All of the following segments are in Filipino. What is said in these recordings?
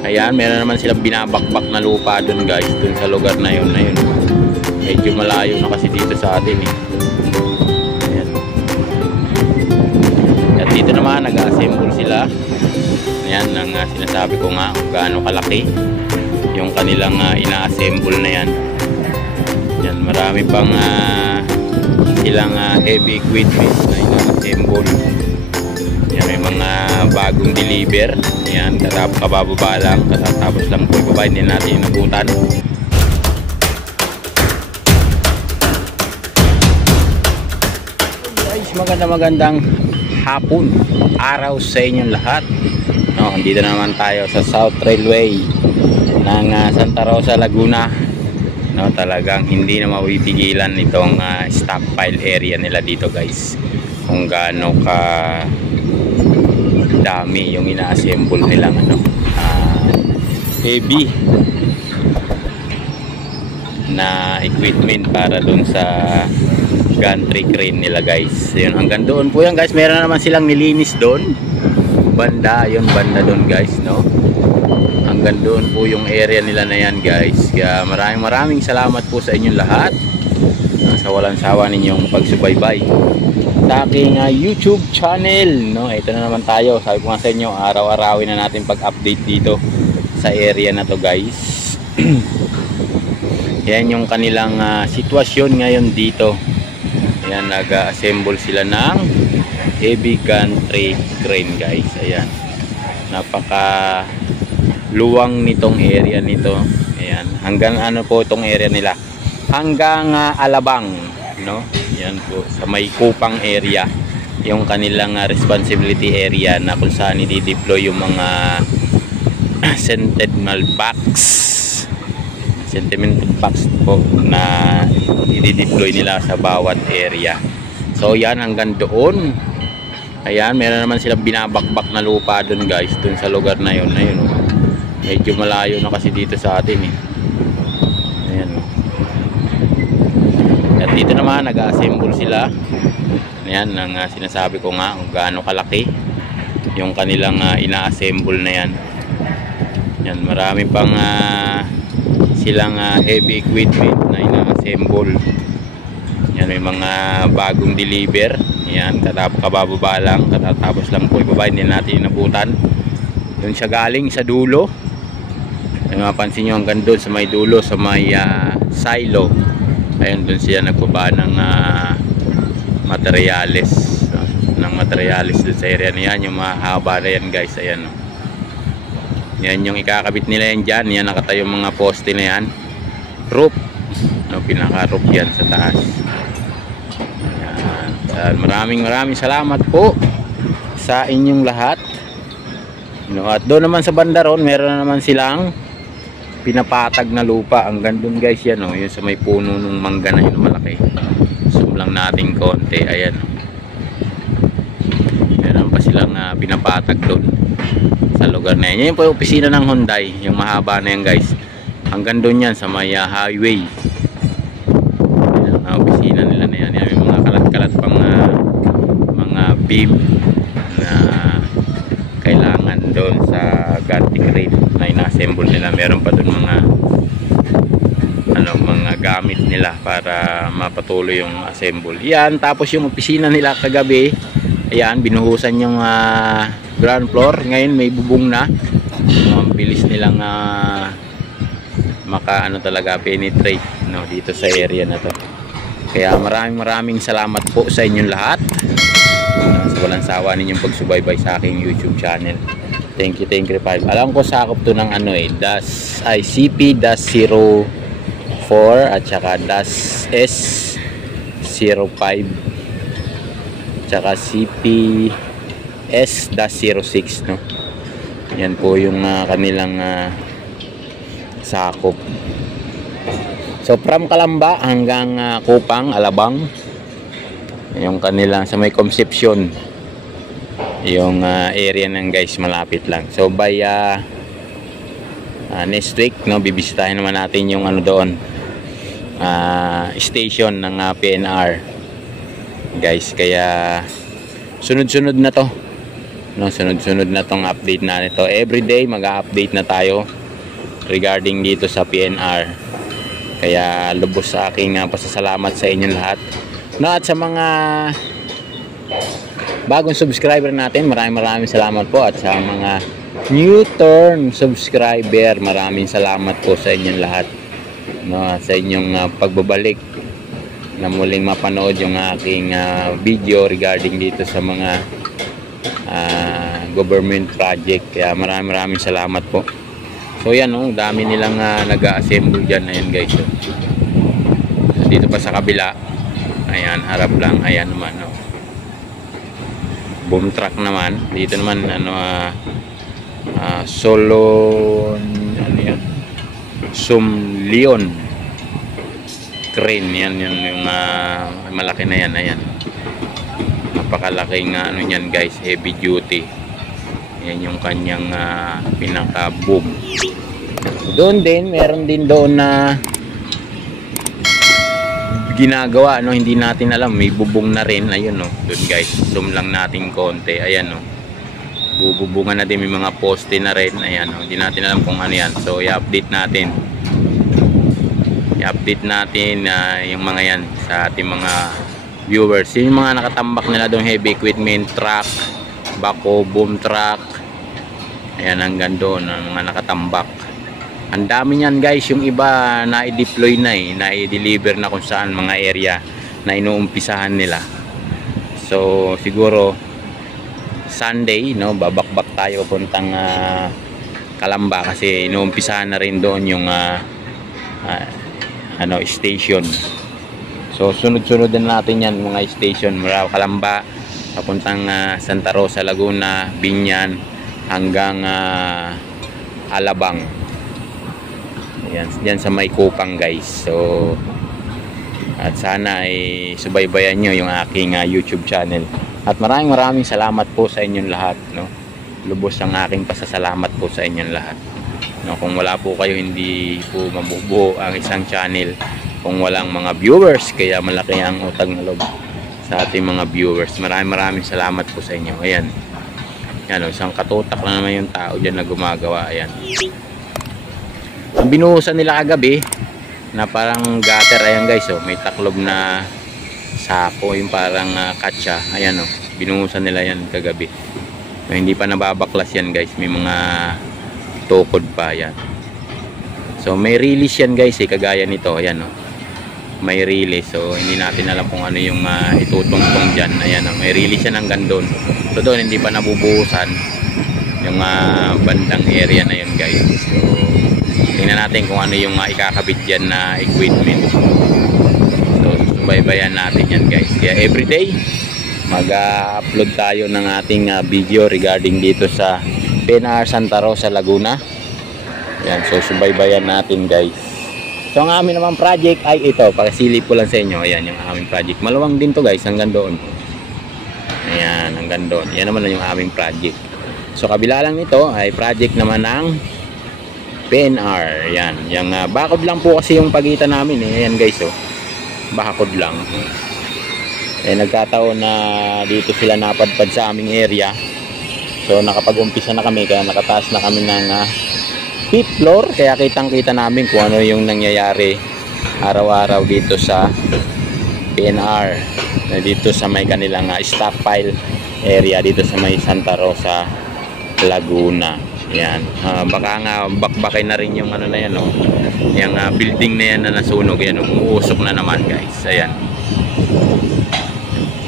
Ayan, meron naman silang binabakbak na lupa dun guys, dun sa lugar na yun. Medyo malayo na kasi dito sa atin eh. Ayan. At dito naman nag-assemble sila. Ayan, ang sinasabi ko nga kung gaano kalaki yung kanilang ina-assemble na yan. Ayan, marami pang silang heavy equipment na ina-assemble. Ayan, may mga bagong deliver. Ayan, kabababa lang, tapos lang po ibaba, hindi natin inabutan. Guys, magandang hapon, araw sa inyong lahat. No, dito naman tayo sa South Railway ng Santa Rosa, Laguna. No, talagang hindi na mapipigilan itong stockpile area nila dito guys. Kung gaano ka dami yung ina-assemble nilang heavy na equipment para dun sa gantry crane nila guys. Yun, hanggang doon po yan guys. Meron na naman silang nilinis doon banda, yun banda doon guys, no? Hanggang doon po yung area nila na yan guys. Kaya maraming salamat po sa inyong lahat sa walang sawa ninyong pagsubaybay sa aking YouTube channel, no? Ito na naman tayo, sabi ko nga sa inyo, araw-arawin na natin pag-update dito sa area na to guys. Yan yung kanilang sitwasyon ngayon dito. Ayan, nag-assemble sila ng heavy gantry crane guys. Ayan, napaka luwang nitong area nito. Ayan, hanggang ano po itong area nila, hanggang Alabang, no? Yan po, sa may Kupang area yung kanilang responsibility area na kung saan i-deploy yung mga sentimental packs po na i-deploy nila sa bawat area. So yan, hanggang doon. Ayan, meron naman silang binabakbak na lupa doon guys, doon sa lugar na yun. Ayun, oh. Medyo malayo na kasi dito sa atin eh. Ayan, oh. At dito naman nag-assemble sila. Ayan, ang sinasabi ko nga kung gaano kalaki yung kanilang ina-assemble na yan. Ayan, marami pang silang heavy equipment na ina-assemble. Ayan, may mga bagong deliver. Ayan, kabababa lang, tapos lang po ibaba, hindi natin inabutan. Doon siya galing sa dulo. Ay, mapansin nyo hanggang doon sa may dulo, sa may silo. Ayun, doon siya nagbaba ng materials, ng materials doon sa area na yan, yung mahaba na yan guys. Ayan, no? Yan yung ikakabit nila yan dyan. Yan nakatayo mga poste na yan, roof, no? Pinaka roof yan sa taas. Ayan. Maraming salamat po sa inyong lahat, no? At doon naman sa banda ron, meron na naman silang pinapatag na lupa hanggang doon guys. Yan, oh, yun sa may puno ng mangga na yun malaki. Zoom lang natin konti. Ayan, meron pa silang pinapatag doon sa lugar na yan. Yan po yung opisina ng Hyundai, yung mahaba na yan guys. Hanggang doon yan sa may highway. Yan ang opisina nila na yan. Yan yung mga kalat-kalat pang mga beam na kailangan doon sa gantry crane na ina-assemble nila. Meron pa doon mga gamit nila para mapatuloy yung assemble. Yan, tapos yung opisina nila kagabi, ayan, binuhusan yung ground floor. Ngayon may bubong na. Ang bilis nilang talaga penetrate, no, dito sa area na to. Kaya maraming salamat po sa inyong lahat sa walang sawa ninyong pagsubaybay sa aking YouTube channel. Thank you 5. Alam ko sakop to ng CP-04 at saka S05 tsaka CP-S-06, no? Yan po yung kanilang sakop. So from Calamba hanggang Kupang, Alabang, yung kanilang sa may Concepcion, yung area ng guys, malapit lang. So by next week, no, bibisitahin naman natin yung doon, station ng PNR guys. Kaya sunod-sunod na to, no, sunod-sunod na tong update na nito. Everyday mag-update na tayo regarding dito sa PNR. Kaya lubos sa aking pasasalamat sa inyong lahat, no, at sa mga bagong subscriber natin, maraming salamat po, at sa mga new turn subscriber, maraming salamat po sa inyong lahat, no, sa inyong pagbabalik na muling mapanood yung aking video regarding dito sa mga government project. Kaya maraming salamat po. So yan, no, dami nilang nag-assemble dyan. Ayan guys, so, dito pa sa kabila, ayan, harap lang, ayan naman, no, boom truck naman. Dito naman solo ano yan, Sumleon crane, yan yung malaki na yan. Ayan, napakalaking ano yan guys, heavy duty. Yan yung kanyang pinaka boom. Doon din, meron din doon na ginagawa, no, hindi natin alam, may bubong na rin. Ayun, no, doon guys, zoom lang natin konti. Ayan, no, bububungan na din, may mga poste na rin. Ayan, no, hindi natin alam kung ano yan. So i-update natin yung mga yan sa ating mga viewers. Yung mga nakatambak nila doon, heavy equipment truck, bako, boom truck, ayan, hanggang doon ang mga nakatambak. Ang dami niyan guys. Yung iba na i-deploy na na-i-deliver na kung saan mga area na inuumpisahan nila. So siguro Sunday, no, babakbak tayo puntang Calamba, kasi inuumpisahan na rin doon yung station. So sunod-sunod din natin yan, mga station mula Calamba papuntang Santa Rosa, Laguna, Binyan, hanggang Alabang. Yan, dyan sa may Kupang guys. So at sana ay subaybayan nyo yung aking YouTube channel. At maraming salamat po sa inyong lahat, no. Lubos ang aking pasasalamat po sa inyong lahat, no. Kung wala po kayo, hindi po mabubuo ang isang channel kung walang mga viewers. Kaya malaki ang utang na loob sa ating mga viewers. Maraming salamat po sa inyo. Ayan, yan, isang katutak lang naman yung tao dyan na gumagawa. Ayan, ang binuhusan nila kagabi na parang gutter. Ayan guys, oh, may taklob na sako, yung parang katsa. Ayan, oh, binuhusan nila yan kagabi. So, hindi pa nababaklas yan guys, may mga tukod pa. Yan, so may release yan guys, kagaya nito. Ayan, oh, may release. So hindi natin alam kung ano yung itutungtong dyan. Ayan, oh, may release yan hanggang doon. So doon hindi pa nabubuhusan yung bandang area na yun guys. So tingnan natin kung ano yung ikakabit dyan na equipment. So subaybayan natin yan guys. Kaya everyday mag-upload tayo ng ating video regarding dito sa PNR Santa Rosa, Laguna. Yan, so subaybayan natin guys. So ang amin naman project ay ito, pakisilip ko lang sa inyo. Ayan yung aming project, maluwang din to guys, hanggang doon. Ayan, hanggang doon. Yan naman lang yung aming project. So kabila lang nito ay project naman ng PNR. Yan, yung bakod lang po kasi yung pagitan namin. Ayan guys, oh, bakod lang. Nagkataon na dito sila napadpad sa aming area. So nakapag-umpisa na kami, kaya nakataas na kami ng 5th floor. Kaya kitang-kita namin kung ano yung nangyayari araw-araw dito sa PNR, dito sa may kanilang stockpile area dito sa may Santa Rosa, Laguna. Yan, baka nga bakbakin na rin yung ano na yan, no? Yung building na yan na nasunog. Yan, umuusok na naman guys. Ayan,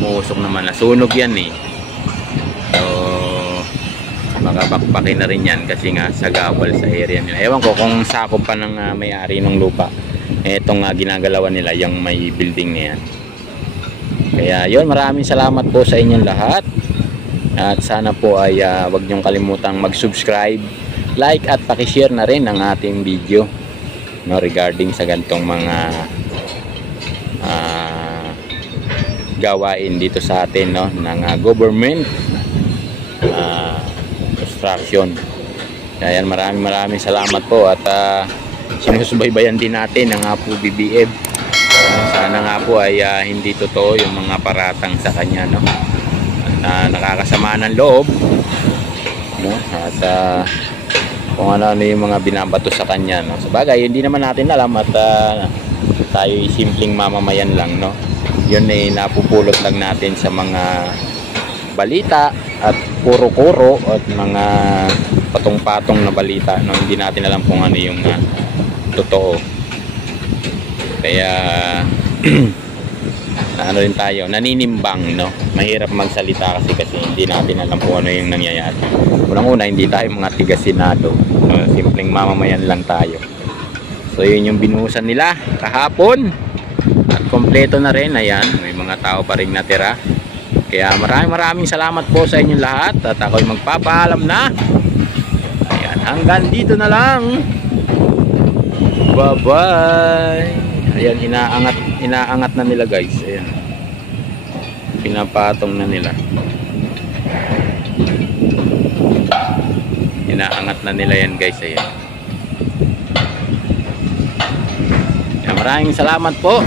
umuusok naman, nasunog yan eh. So baka bakbakin na rin yan kasi nga sagabal sa area nila. Ewan ko kung sakop pa ng may-ari ng lupa etong ginagalawan nila, yung may building na yan. Kaya yun, maraming salamat po sa inyong lahat. At sana po ay wag niyong kalimutang mag-subscribe, like at paki-share na rin ang ating video, no, regarding sa ganitong mga gawain dito sa atin, no, ng government construction. Kaya yan, maraming salamat po. At sinusubaybayan din natin ang Apo BBM. Sana nga po ay hindi totoo yung mga paratang sa kanya, no? Nakakasama ng loob no? At kung ano yung mga binabato sa kanya, no? Sabagay, hindi naman natin alam at tayo simpleng mamamayan lang, no? Yun ay napupulot lang natin sa mga balita at kuro-kuro at mga patong-patong na balita, no? Hindi natin alam kung ano yung totoo. Kaya ano rin tayo, naninimbang, no? Mahirap magsalita kasi hindi natin alam kung ano yung nangyayari. Unang-una, hindi tayo mga tiga-senado, no? Simpleng mamamayan lang tayo. So yun yung binuhusan nila kahapon at kompleto na rin. Ayan, may mga tao pa rin natira. Kaya maraming salamat po sa inyong lahat at ako'y magpapaalam na. Ayan, hanggang dito na lang. Bye bye. Ayan, inaangat na nila guys. Ayan, pinapatong na nila, inaangat na nila yan guys. Ayan. Ayan, maraming salamat po.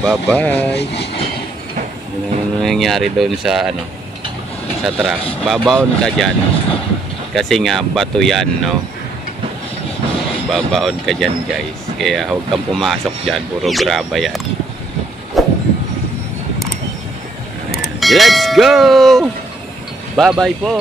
Bye bye. Ano nangyari doon sa sa truck? Babaon ka dyan kasi nga bato yan, no? Babaon ka dyan guys, kaya huwag kang pumasok dyan, puro graba yan. Ayan. Let's go! Bye bye po.